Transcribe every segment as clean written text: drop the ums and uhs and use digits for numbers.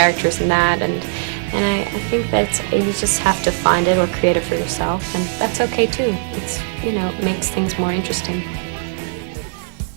characters in that, and I think that you just have to find it or create it for yourself, and that's okay too. It's, you know, it makes things more interesting.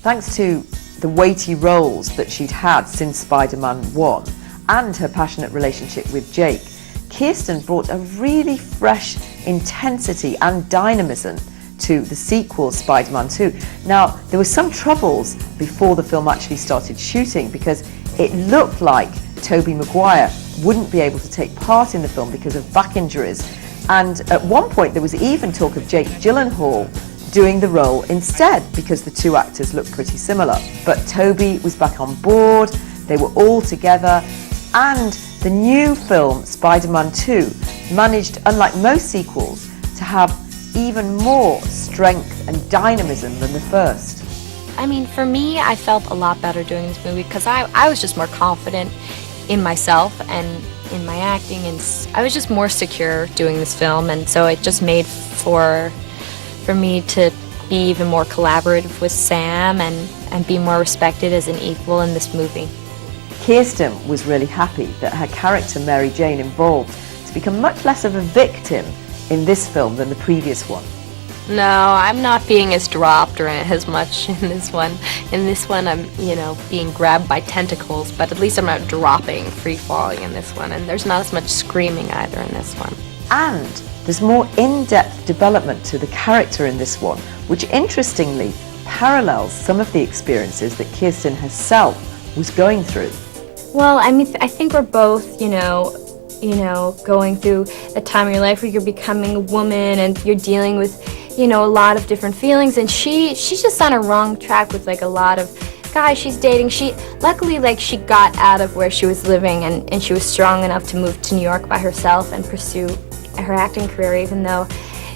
Thanks to the weighty roles that she'd had since Spider-Man 1 and her passionate relationship with Jake, Kirsten brought a really fresh intensity and dynamism to the sequel, Spider-Man 2. Now, there were some troubles before the film actually started shooting because it looked like Tobey Maguire wouldn't be able to take part in the film because of back injuries. And at one point there was even talk of Jake Gyllenhaal doing the role instead because the two actors looked pretty similar. But Tobey was back on board, they were all together, and the new film, Spider-Man 2, managed, unlike most sequels, to have even more strength and dynamism than the first. I mean, for me, I felt a lot better doing this movie because I was just more confident in myself and in my acting, and I was just more secure doing this film, and so it just made for me to be even more collaborative with Sam and be more respected as an equal in this movie. Kirsten was really happy that her character Mary Jane evolved to become much less of a victim in this film than the previous one. No, I'm not being as dropped or as much in this one. In this one, I'm, you know, being grabbed by tentacles, but at least I'm not dropping, free-falling in this one, and there's not as much screaming either in this one. And there's more in-depth development to the character in this one, which interestingly parallels some of the experiences that Kirsten herself was going through. Well, I mean, I think we're both, you know, going through a time in your life where you're becoming a woman and you're dealing with, you know, a lot of different feelings, and she's just on a wrong track with like a lot of guys she's dating. Luckily, like, she got out of where she was living and she was strong enough to move to New York by herself and pursue her acting career, even though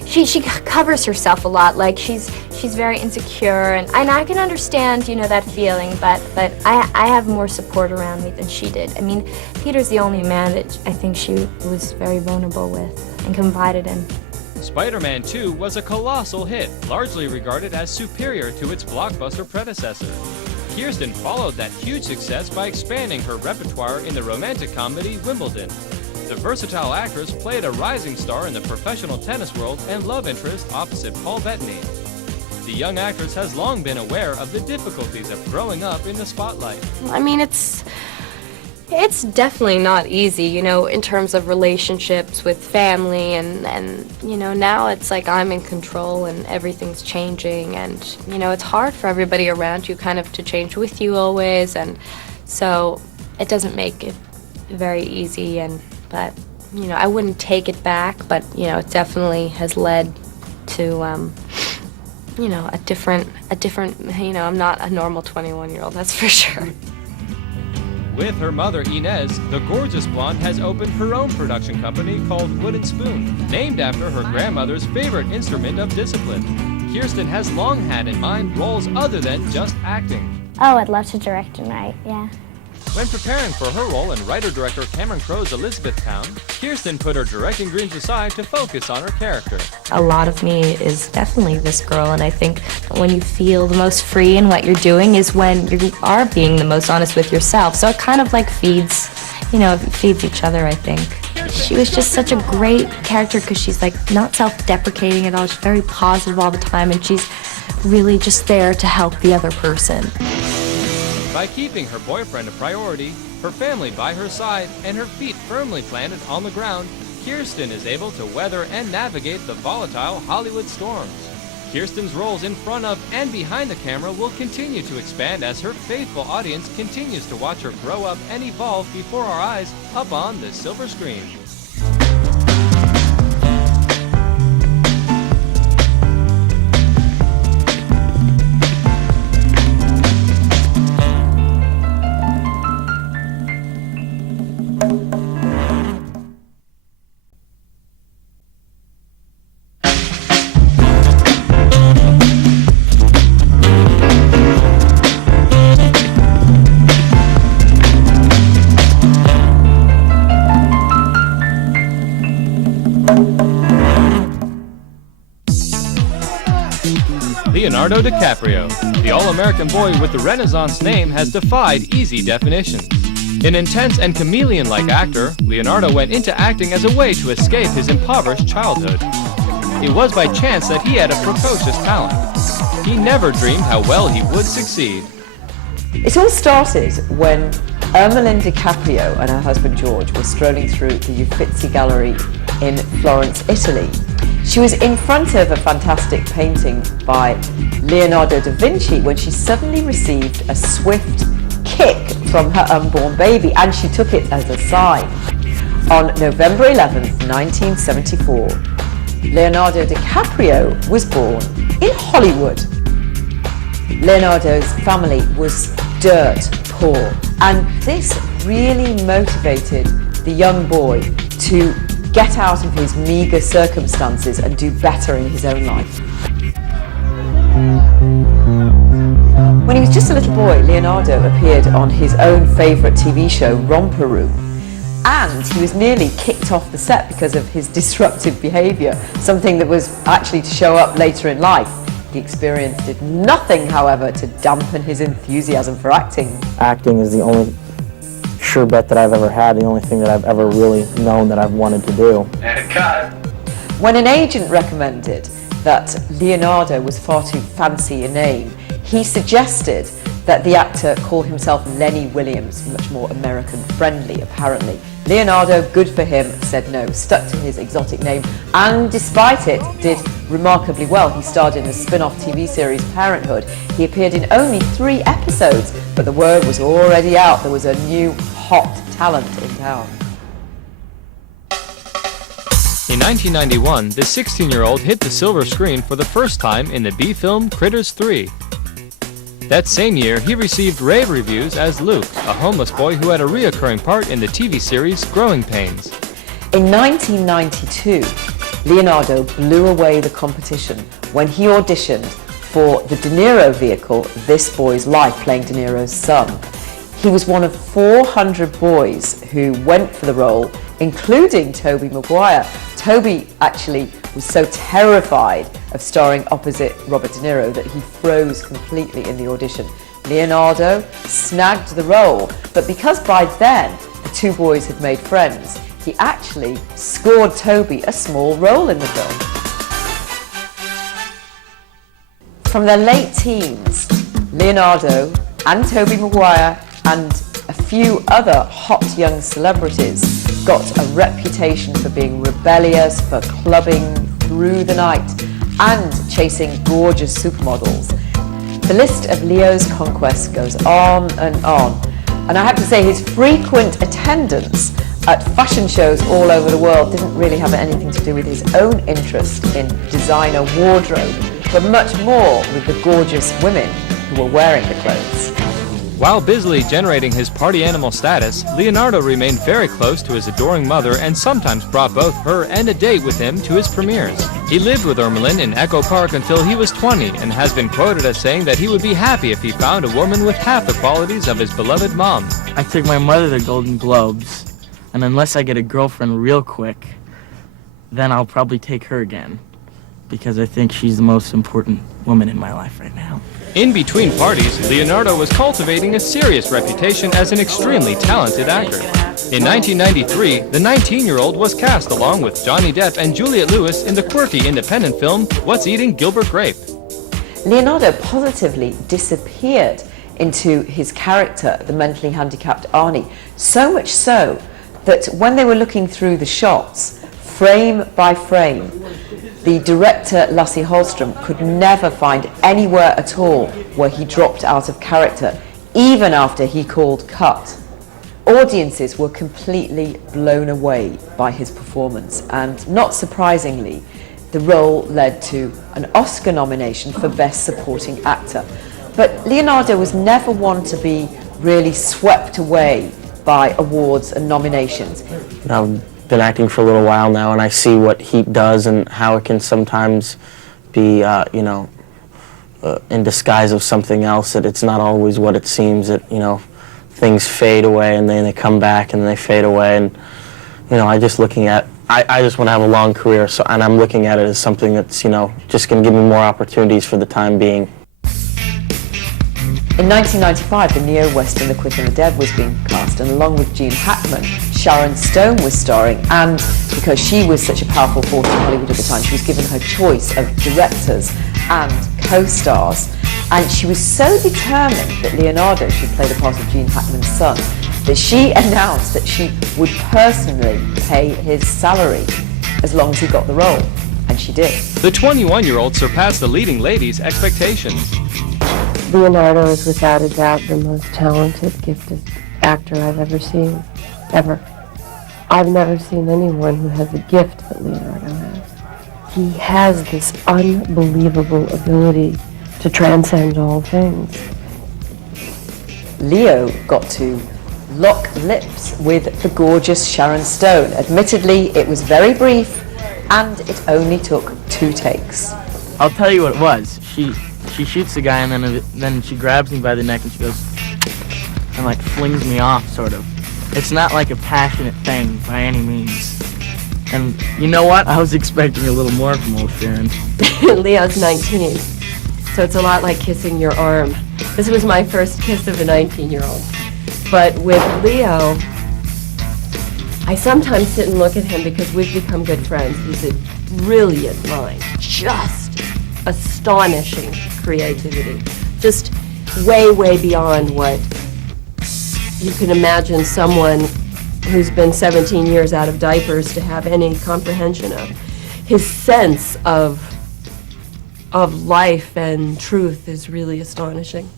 she covers herself a lot. Like, she's very insecure, and I can understand, you know, that feeling, but I have more support around me than she did. I mean, Peter's the only man that I think she was very vulnerable with and confided in. Spider-Man 2 was a colossal hit, largely regarded as superior to its blockbuster predecessor. Kirsten followed that huge success by expanding her repertoire in the romantic comedy Wimbledon. The versatile actress played a rising star in the professional tennis world and love interest opposite Paul Bettany. The young actress has long been aware of the difficulties of growing up in the spotlight. I mean, it's definitely not easy, you know, in terms of relationships with family, and you know, now it's like I'm in control and everything's changing, and you know, it's hard for everybody around you kind of to change with you always, and so it doesn't make it very easy, but you know, I wouldn't take it back, but you know, it definitely has led to you know, a different, you know, I'm not a normal 21-year-old, that's for sure. With her mother Inez, the gorgeous blonde has opened her own production company called Wooden Spoon, named after her grandmother's favorite instrument of discipline. Kirsten has long had in mind roles other than just acting. Oh, I'd love to direct and write, yeah. When preparing for her role in writer-director Cameron Crowe's Elizabethtown, Kirsten put her directing dreams aside to focus on her character. A lot of me is definitely this girl, and I think when you feel the most free in what you're doing is when you are being the most honest with yourself. So it kind of like feeds, you know, it feeds each other, I think. She was just such a great character because she's like not self-deprecating at all. She's very positive all the time, and she's really just there to help the other person. By keeping her boyfriend a priority, her family by her side, and her feet firmly planted on the ground, Kirsten is able to weather and navigate the volatile Hollywood storms. Kirsten's roles in front of and behind the camera will continue to expand as her faithful audience continues to watch her grow up and evolve before our eyes up on the silver screen. Leonardo DiCaprio, the all-American boy with the Renaissance name, has defied easy definition. An intense and chameleon-like actor, Leonardo went into acting as a way to escape his impoverished childhood. It was by chance that he had a precocious talent. He never dreamed how well he would succeed. It all started when Ermeline DiCaprio and her husband George were strolling through the Uffizi Gallery in Florence, Italy. She was in front of a fantastic painting by Leonardo da Vinci when she suddenly received a swift kick from her unborn baby, and she took it as a sign. On November 11th, 1974, Leonardo DiCaprio was born in Hollywood. Leonardo's family was dirt poor, and this really motivated the young boy to get out of his meagre circumstances and do better in his own life. When he was just a little boy, Leonardo appeared on his own favourite TV show, Romper Room, and he was nearly kicked off the set because of his disruptive behaviour, something that was actually to show up later in life. The experience did nothing, however, to dampen his enthusiasm for acting. Acting is the only sure bet that I've ever had, the only thing that I've ever really known that I've wanted to do. And cut. When an agent recommended that Leonardo was far too fancy a name, he suggested that the actor call himself Lenny Williams, much more American-friendly, apparently. Leonardo, good for him, said no, stuck to his exotic name, and despite it, did remarkably well. He starred in the spin-off TV series Parenthood. He appeared in only 3 episodes, but the word was already out. There was a new hot talent in town. In 1991, the 16-year-old hit the silver screen for the first time in the B-film Critters 3. That same year, he received rave reviews as Luke, a homeless boy who had a reoccurring part in the TV series Growing Pains. In 1992, Leonardo blew away the competition when he auditioned for the De Niro vehicle, This Boy's Life, playing De Niro's son. He was one of 400 boys who went for the role, including Tobey Maguire. Tobey actually was so terrified of starring opposite Robert De Niro that he froze completely in the audition. Leonardo snagged the role, but because by then the 2 boys had made friends, he actually scored Tobey a small role in the film. From their late teens, Leonardo and Tobey Maguire and a few other hot young celebrities got a reputation for being rebellious, for clubbing through the night and chasing gorgeous supermodels. The list of Leo's conquests goes on, and I have to say his frequent attendance at fashion shows all over the world didn't really have anything to do with his own interest in designer wardrobe, but much more with the gorgeous women who were wearing the clothes. While busily generating his party animal status, Leonardo remained very close to his adoring mother and sometimes brought both her and a date with him to his premieres. He lived with Ermeline in Echo Park until he was 20 and has been quoted as saying that he would be happy if he found a woman with half the qualities of his beloved mom. I took my mother to Golden Globes, and unless I get a girlfriend real quick, then I'll probably take her again, because I think she's the most important woman in my life right now. In between parties, Leonardo was cultivating a serious reputation as an extremely talented actor. In 1993, the 19-year-old was cast along with Johnny Depp and Juliette Lewis in the quirky independent film What's Eating Gilbert Grape. Leonardo positively disappeared into his character, the mentally handicapped Arnie, so much so that when they were looking through the shots, frame by frame, the director, Lasse Hallström, could never find anywhere at all where he dropped out of character, even after he called cut. Audiences were completely blown away by his performance, and not surprisingly, the role led to an Oscar nomination for Best Supporting Actor. But Leonardo was never one to be really swept away by awards and nominations. I've been acting for a little while now, and I see what heat does and how it can sometimes be, in disguise of something else, that it's not always what it seems, that, things fade away and then they come back and they fade away. And, I just want to have a long career, and I'm looking at it as something that's, just going to give me more opportunities for the time being. In 1995, the neo-western The Quick and the Dead was being cast, and along with Gene Hackman, Sharon Stone was starring, and because she was such a powerful force in Hollywood at the time, she was given her choice of directors and co-stars, and she was so determined that Leonardo should play the part of Gene Hackman's son that she announced that she would personally pay his salary as long as he got the role, and she did. The 21-year-old surpassed the leading lady's expectations. Leonardo is without a doubt the most talented, gifted actor I've ever seen, ever. I've never seen anyone who has the gift that Leonardo has. He has this unbelievable ability to transcend all things. Leo got to lock lips with the gorgeous Sharon Stone. Admittedly, it was very brief, and it only took 2 takes. I'll tell you what it was. She shoots the guy, and then she grabs me by the neck and she goes, and like flings me off, sort of. It's not like a passionate thing by any means. And you know what? I was expecting a little more from old Sharon. Leo's 19, so it's a lot like kissing your arm. This was my first kiss of a 19-year-old. But with Leo, I sometimes sit and look at him because we've become good friends. He's a brilliant mind, just astonishing creativity, just way, way beyond what you can imagine someone who's been 17 years out of diapers to have any comprehension of. His sense of life and truth is really astonishing.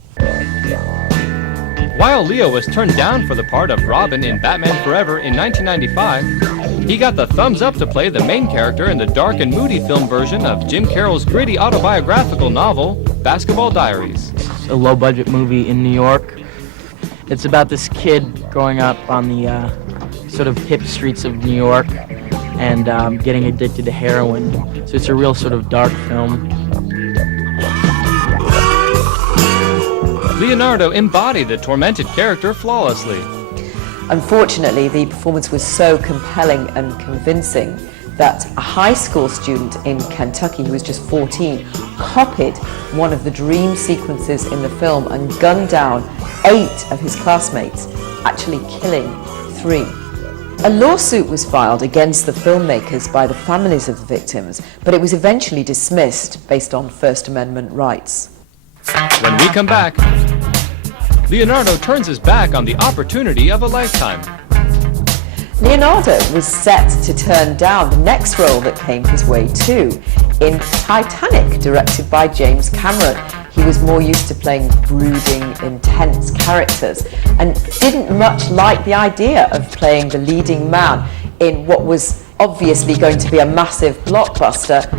While Leo was turned down for the part of Robin in Batman Forever in 1995, he got the thumbs up to play the main character in the dark and moody film version of Jim Carroll's gritty autobiographical novel, Basketball Diaries. It's a low-budget movie in New York. It's about this kid growing up on the sort of hip streets of New York and getting addicted to heroin. So it's a real sort of dark film. Leonardo embodied the tormented character flawlessly. Unfortunately, the performance was so compelling and convincing that a high school student in Kentucky who was just 14 copied one of the dream sequences in the film and gunned down 8 of his classmates, actually killing 3. A lawsuit was filed against the filmmakers by the families of the victims, but it was eventually dismissed based on First Amendment rights. When we come back, Leonardo turns his back on the opportunity of a lifetime. Leonardo was set to turn down the next role that came his way too, in Titanic, directed by James Cameron. He was more used to playing brooding, intense characters and didn't much like the idea of playing the leading man in what was obviously going to be a massive blockbuster.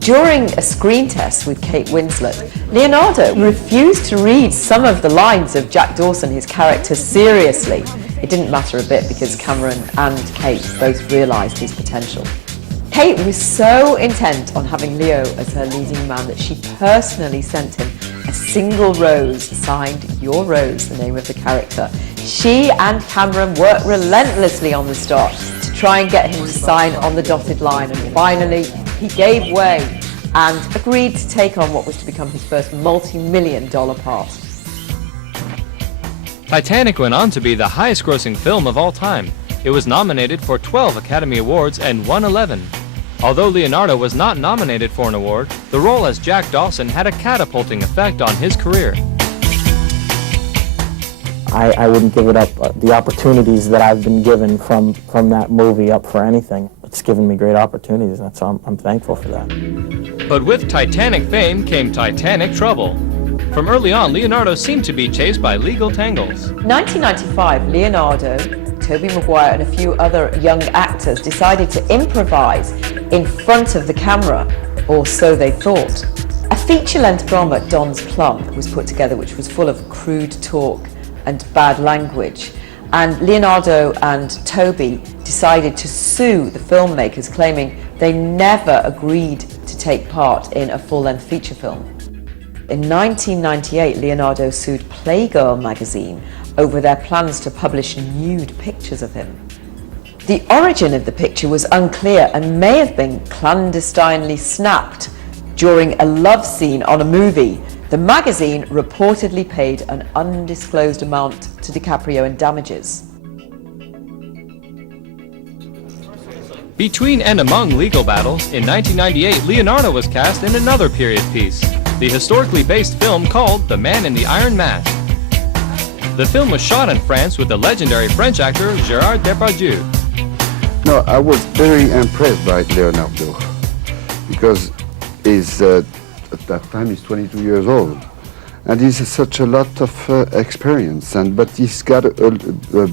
During a screen test with Kate Winslet, Leonardo refused to read some of the lines of Jack Dawson, his character, seriously. It didn't matter a bit because Cameron and Kate both realised his potential. Kate was so intent on having Leo as her leading man that she personally sent him a single rose signed Your Rose, the name of the character. She and Cameron worked relentlessly on the start to try and get him to sign on the dotted line, and finally he gave way and agreed to take on what was to become his first multi-million-dollar part. Titanic went on to be the highest-grossing film of all time. It was nominated for 12 Academy Awards and won 11. Although Leonardo was not nominated for an award, the role as Jack Dawson had a catapulting effect on his career. I wouldn't give it up, the opportunities that I've been given from that movie up for anything. It's given me great opportunities, and so I'm thankful for that. But with Titanic fame came Titanic trouble. From early on, Leonardo seemed to be chased by legal tangles. 1995, Leonardo, Tobey Maguire and a few other young actors decided to improvise in front of the camera, or so they thought. A feature-length drama, Don's Plum, was put together which was full of crude talk and bad language. And Leonardo and Toby decided to sue the filmmakers, claiming they never agreed to take part in a full-length feature film. In 1998, Leonardo sued Playgirl magazine over their plans to publish nude pictures of him. The origin of the picture was unclear and may have been clandestinely snapped during a love scene on a movie. The magazine reportedly paid an undisclosed amount to DiCaprio in damages. Between and among legal battles, in 1998, Leonardo was cast in another period piece, the historically based film called The Man in the Iron Mask. The film was shot in France with the legendary French actor Gérard Depardieu. No, I was very impressed by Leonardo because he's, at that time he's 22 years old. And he's such a lot of experience, but he's got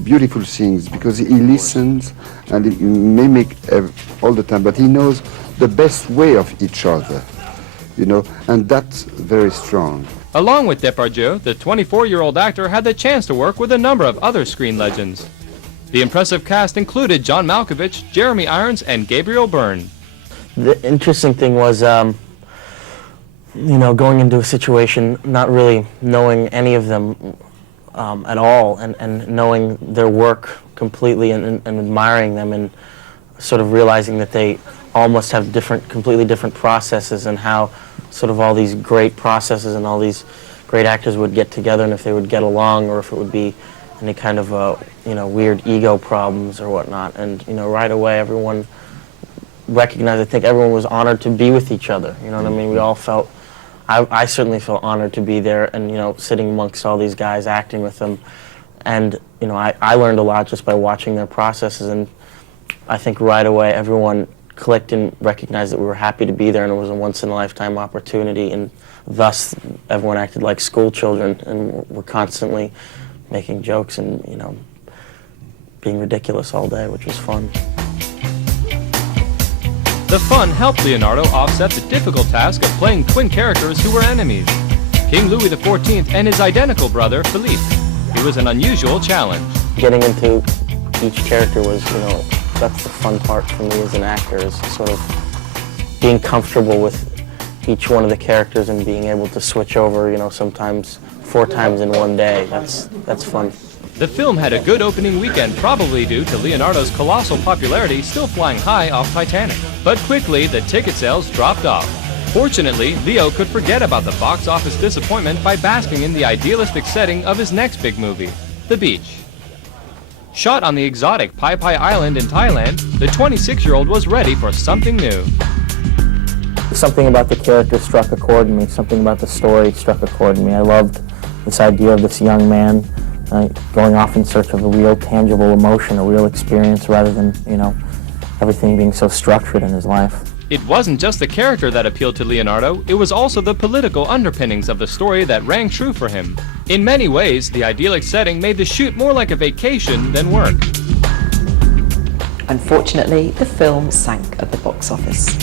beautiful things because he listens and he mimics all the time, but he knows the best way of each other, you know, and that's very strong. Along with Depardieu, the 24-year-old actor had the chance to work with a number of other screen legends. The impressive cast included John Malkovich, Jeremy Irons, and Gabriel Byrne. The interesting thing was, you know, going into a situation, not really knowing any of them at all, and knowing their work completely and admiring them, and sort of realizing that they all must have completely different processes, and how sort of all these great processes and all these great actors would get together, and if they would get along, or if it would be any kind of you know, weird ego problems or whatnot. And you know, right away everyone recognized, I think everyone was honored to be with each other, you know what I mean? We all felt, I certainly felt honored to be there, and you know, sitting amongst all these guys, acting with them. And you know, I learned a lot just by watching their processes, and I think right away everyone clicked and recognized that we were happy to be there, and it was a once-in-a-lifetime opportunity, and thus everyone acted like school children, and we're constantly making jokes and, you know, being ridiculous all day, which was fun. The fun helped Leonardo offset the difficult task of playing twin characters who were enemies, King Louis XIV and his identical brother, Philippe. It was an unusual challenge. Getting into each character was, you know, that's the fun part for me as an actor, is sort of being comfortable with each one of the characters and being able to switch over, you know, sometimes 4 times in one day. That's fun. The film had a good opening weekend, probably due to Leonardo's colossal popularity still flying high off Titanic. But quickly, the ticket sales dropped off. Fortunately, Leo could forget about the box office disappointment by basking in the idealistic setting of his next big movie, The Beach. Shot on the exotic Pai Pai Island in Thailand, the 26-year-old was ready for something new. Something about the character struck a chord in me, something about the story struck a chord in me. I loved this idea of this young man going off in search of a real tangible emotion, a real experience, rather than, you know, everything being so structured in his life. It wasn't just the character that appealed to Leonardo, it was also the political underpinnings of the story that rang true for him. In many ways, the idyllic setting made the shoot more like a vacation than work. Unfortunately, the film sank at the box office.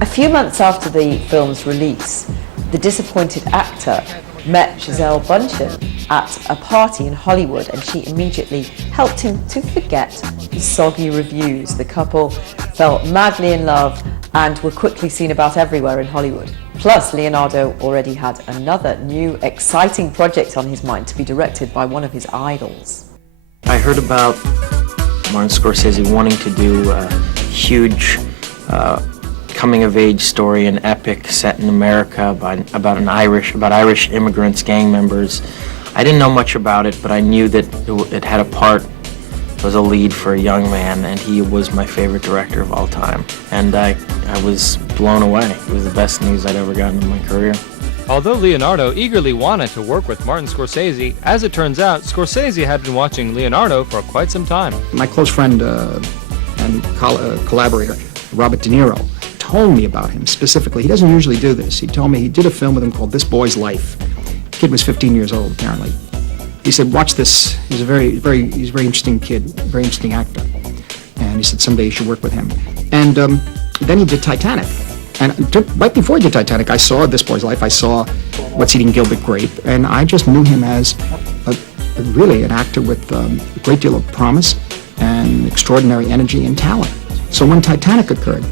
A few months after the film's release, the disappointed actor met Gisele Bündchen at a party in Hollywood, and she immediately helped him to forget the soggy reviews. The couple fell madly in love and were quickly seen about everywhere in Hollywood. Plus, Leonardo already had another new, exciting project on his mind to be directed by one of his idols. I heard about Martin Scorsese wanting to do a huge coming-of-age story, an epic set in America about Irish immigrants, gang members. I didn't know much about it, but I knew that it had a part, was a lead for a young man, and he was my favorite director of all time. And I was blown away. It was the best news I'd ever gotten in my career. Although Leonardo eagerly wanted to work with Martin Scorsese, as it turns out, Scorsese had been watching Leonardo for quite some time. My close friend and collaborator, Robert De Niro, told me about him specifically. He doesn't usually do this. He told me he did a film with him called This Boy's Life. The kid was 15 years old, apparently. He said, watch this. He's a very interesting kid, very interesting actor. And he said, someday you should work with him. And then he did Titanic. And right before the Titanic, I saw This Boy's Life, I saw What's Eating Gilbert Grape, and I just knew him as really an actor with a great deal of promise and extraordinary energy and talent. So when Titanic occurred,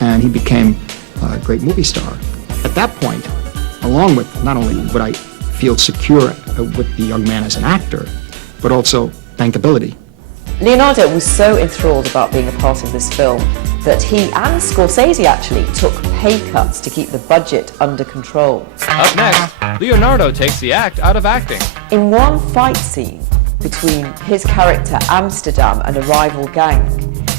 and he became a great movie star, at that point, along with not only would I feel secure with the young man as an actor, but also bankability. Leonardo was so enthralled about being a part of this film that he and Scorsese actually took pay cuts to keep the budget under control. Up next, Leonardo takes the act out of acting. In one fight scene between his character Amsterdam and a rival gang,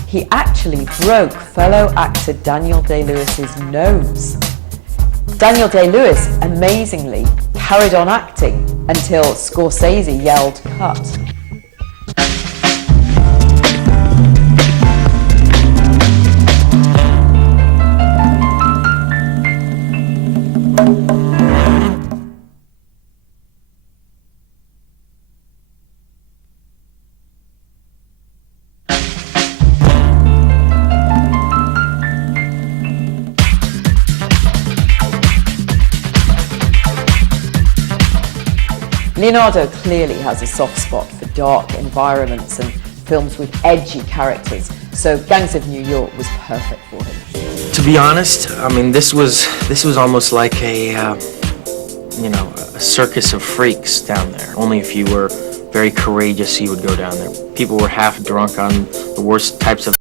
he actually broke fellow actor Daniel Day-Lewis's nose. Daniel Day-Lewis amazingly carried on acting until Scorsese yelled cut. Leonardo clearly has a soft spot for dark environments and films with edgy characters, so Gangs of New York was perfect for him. To be honest, I mean, this was almost like a circus of freaks down there. Only if you were very courageous you would go down there. People were half drunk on the worst types of